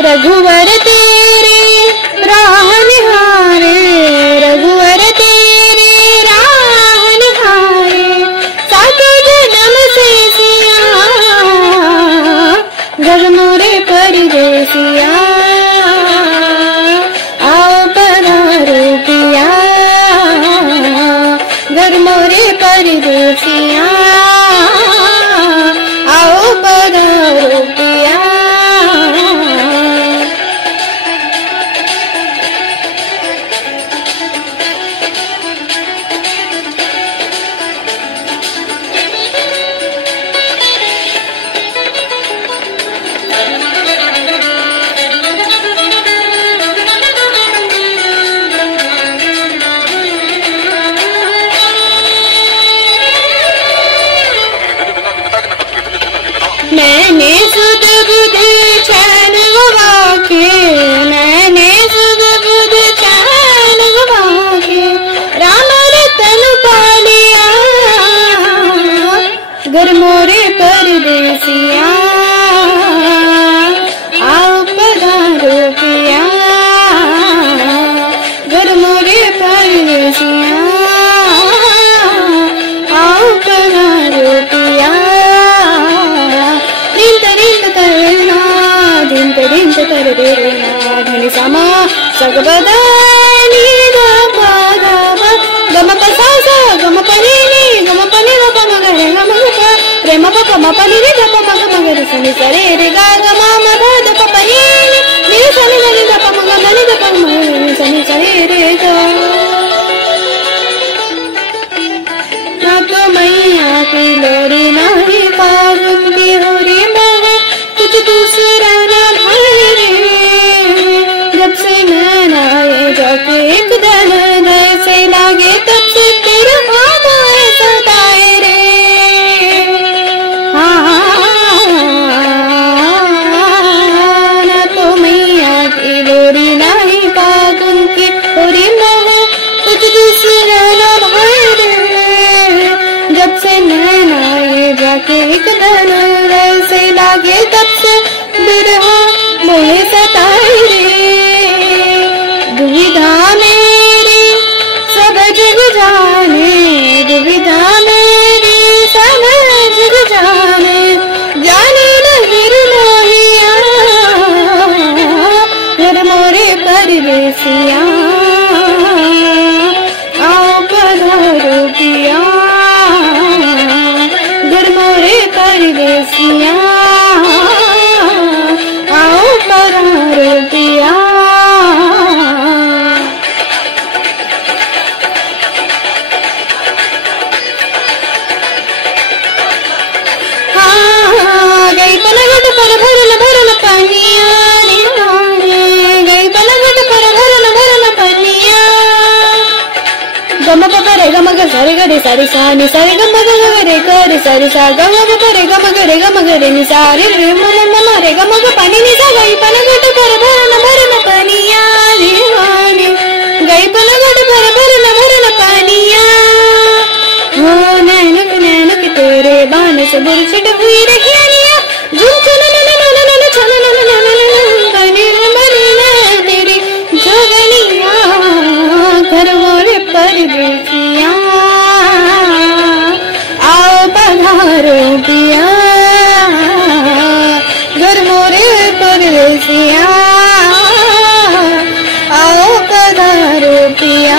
रघुवर तेरे राह निहारे, रघुवर तेरे राह निहारे, सातो जन्म से सिया घर मोरे परदेसिया, आओ पधारो पिया घर मोरे परदेसिया, आओ पधारो पिया। मैंने सुध बुध चैन गवा के, मैंने सुध बुध चैन गवा के, राम रतन पा लिया घर मोरे परदेसिया, आओ पधारो पिया घर मोरे परदेसिया, आओ पधारो पिया। धनि समा सगबद नी ग प ग म गम प सा सा गम प नि नि गम प नि ग प म ग रे ग म ग प प्रेम प प म प नि रे ग प म ग म ग रे स नि स रे रे ग ग म म ध द प प नि नि नि स नि ग नि ग प म ग म नि ग प म नि स नि स रे रे ग। ना तो मैया की लोरी नाही पावन की होरी मोह कुछ दूसरा ना भरे, जब से नैन आए जाके एक दल से लागे तब से तेरा ख्वाब सताए रे। ना तो मैया की लोरी नाही पागुन की होरी मोह कुछ दूसरा ना भरे, जब से नैन आए जाके एक दल से लागे तब से बिरहा मोहे सताए रे। दुविधा मेरी सब जग जाने, दुविधा मेरी सब जग जाने, जाने नहीं मोहिया घर मोरे परदेसिया, आओ पधारो पिया घर मोरे परदेसिया, आओ पधारो पिया। गई पलगट पर भरल भरल पनिया रे, गई पलगट पर भरल भरल पनिया, गम प रे गम ग सरे ग रे सारे सा नि सारे गम ग ग रे ग रे सारे सा गम प रे गम ग रे नि सारे रे म म म रे गम ग पानी नि सा गई पलगट पर भरल भरल पनिया रे वानी, गई पलगट पर भरल भरल पनिया, हो नैनक नैनक तेरे बान से बुरछट हुई रखियानिया, झुम चल न न न न न चल न न न न गनी मरी न तेरी जोगनिया घर मोरे परदेसिया, आओ पधारो पिया घर मोरे परदेसिया, आओ पधारो पिया।